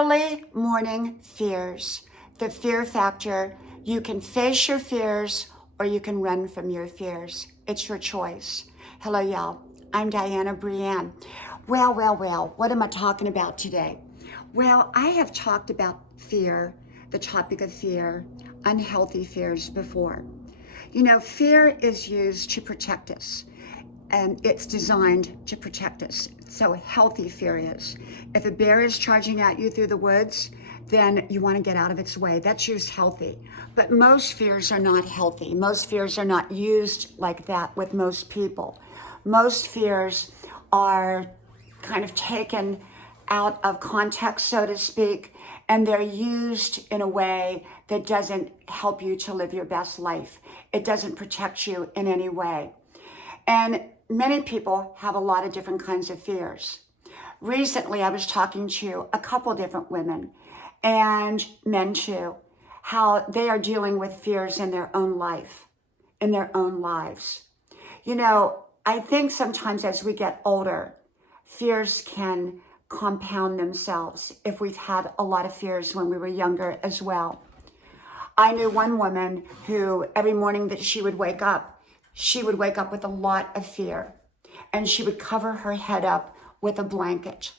Early morning fears. The fear factor. You can face your fears or you can run from your fears. It's your choice. Hello, y'all. I'm Diana Brienne. Well, what am I talking about today? Well, I have talked about fear, the topic of fear, unhealthy fears before. You know, fear is used to protect us. And it's designed to protect us. So healthy fear is. If a bear is charging at you through the woods, then you want to get out of its way. That's used healthy. But most fears are not healthy. Most fears are not used like that with most people. Most fears are kind of taken out of context, so to speak, and they're used in a way that doesn't help you to live your best life. It doesn't protect you in any way. And many people have a lot of different kinds of fears. Recently, I was talking to a couple different women and men too, how they are dealing with fears in their own life, in their own lives. You know, I think sometimes as we get older, fears can compound themselves if we've had a lot of fears when we were younger as well. I knew one woman who every morning that she would wake up with a lot of fear, and she would cover her head up with a blanket.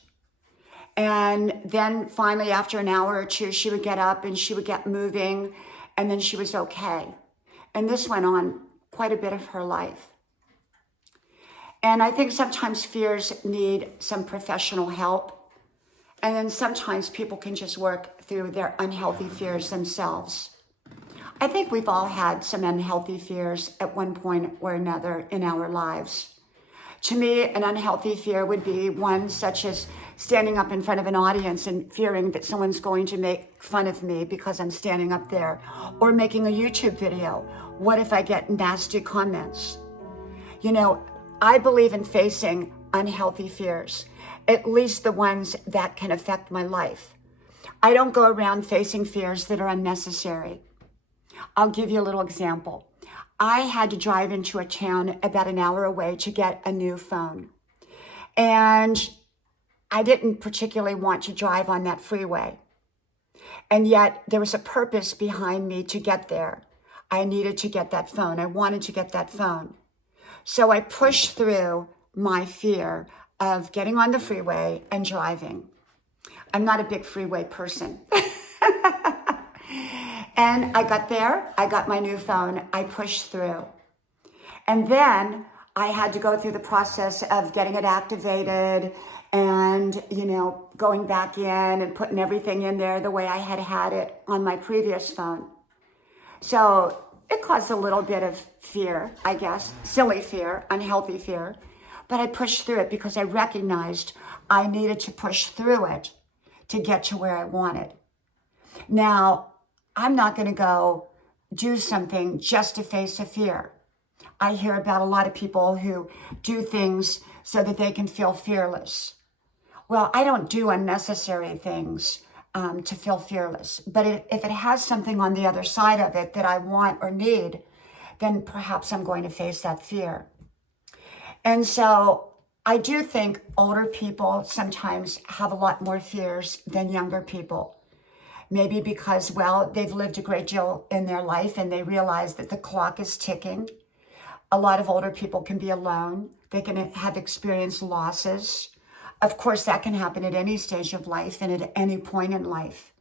And then finally, after an hour or two, she would get up and she would get moving, and then she was okay. And this went on quite a bit of her life. And I think sometimes fears need some professional help. And then sometimes people can just work through their unhealthy fears themselves. I think we've all had some unhealthy fears at one point or another in our lives. To me, an unhealthy fear would be one such as standing up in front of an audience and fearing that someone's going to make fun of me because I'm standing up there, or making a YouTube video. What if I get nasty comments? You know, I believe in facing unhealthy fears, at least the ones that can affect my life. I don't go around facing fears that are unnecessary. I'll give you a little example. I had to drive into a town about an hour away to get a new phone. And I didn't particularly want to drive on that freeway. And yet there was a purpose behind me to get there. I needed to get that phone. I wanted to get that phone. So I pushed through my fear of getting on the freeway and driving. I'm not a big freeway person. And I got there, I got my new phone, I pushed through. And then I had to go through the process of getting it activated and, going back in and putting everything in there the way I had had it on my previous phone. So it caused a little bit of fear, I guess, silly fear, unhealthy fear. But I pushed through it because I recognized I needed to push through it to get to where I wanted. Now, I'm not going to go do something just to face a fear. I hear about a lot of people who do things so that they can feel fearless. Well, I don't do unnecessary things to feel fearless. But if it has something on the other side of it that I want or need, then perhaps I'm going to face that fear. And so I do think older people sometimes have a lot more fears than younger people. Maybe because, they've lived a great deal in their life and they realize that the clock is ticking. A lot of older people can be alone. They can have experienced losses. Of course, that can happen at any stage of life and at any point in life.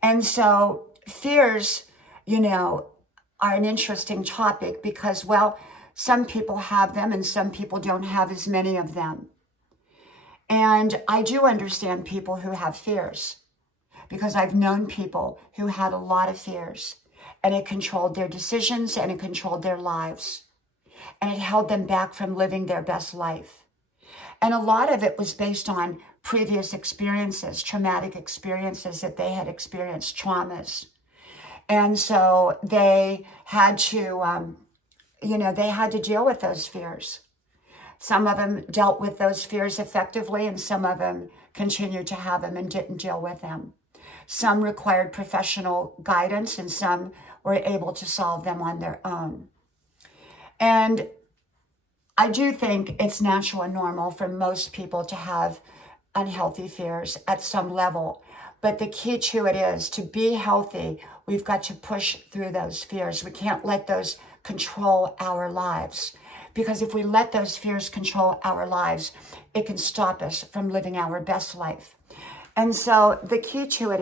And so fears, are an interesting topic because, some people have them and some people don't have as many of them. And I do understand people who have fears, because I've known people who had a lot of fears, and it controlled their decisions and it controlled their lives, and it held them back from living their best life. And a lot of it was based on previous experiences, traumatic experiences that they had experienced, traumas. And so they had to, they had to deal with those fears. Some of them dealt with those fears effectively, and some of them continued to have them and didn't deal with them. Some required professional guidance, and some were able to solve them on their own. And I do think it's natural and normal for most people to have unhealthy fears at some level. But the key to it is to be healthy, we've got to push through those fears. We can't let those control our lives. Because if we let those fears control our lives, it can stop us from living our best life. And so the key to it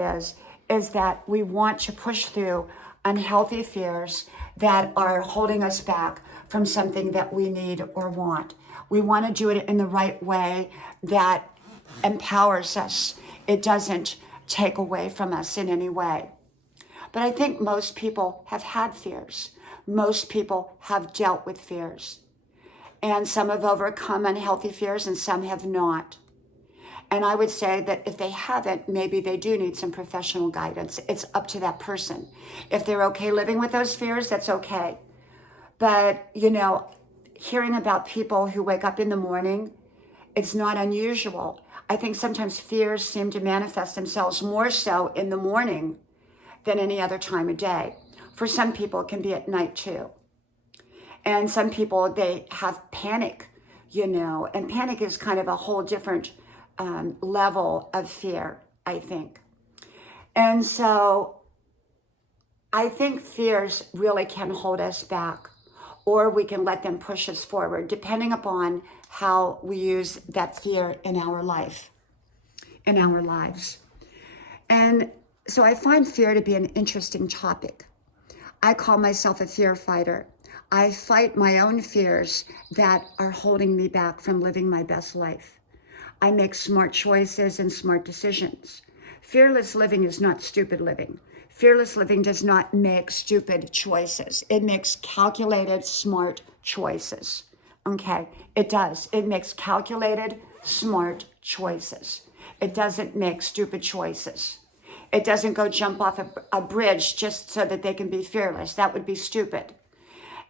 is that we want to push through unhealthy fears that are holding us back from something that we need or want. We want to do it in the right way that empowers us. It doesn't take away from us in any way. But I think most people have had fears. Most people have dealt with fears. And some have overcome unhealthy fears and some have not. And I would say that if they haven't, maybe they do need some professional guidance. It's up to that person. If they're okay living with those fears, that's okay. But, hearing about people who wake up in the morning, it's not unusual. I think sometimes fears seem to manifest themselves more so in the morning than any other time of day. For some people, it can be at night too. And some people, they have panic, and panic is kind of a whole different level of fear, I think. And so I think fears really can hold us back, or we can let them push us forward, depending upon how we use that fear in our life, in our lives. And so I find fear to be an interesting topic. I call myself a fear fighter. I fight my own fears that are holding me back from living my best life. I make smart choices and smart decisions. Fearless living is not stupid living. Fearless living does not make stupid choices. It makes calculated, smart choices. Okay, it does. It makes calculated, smart choices. It doesn't make stupid choices. It doesn't go jump off a bridge just so that they can be fearless. That would be stupid.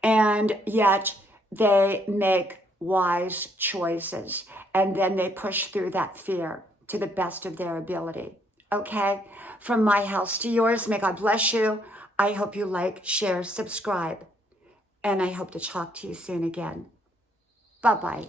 And yet they make wise choices. And then they push through that fear to the best of their ability. Okay? From my house to yours, may God bless you. I hope you like, share, subscribe. And I hope to talk to you soon again. Bye-bye.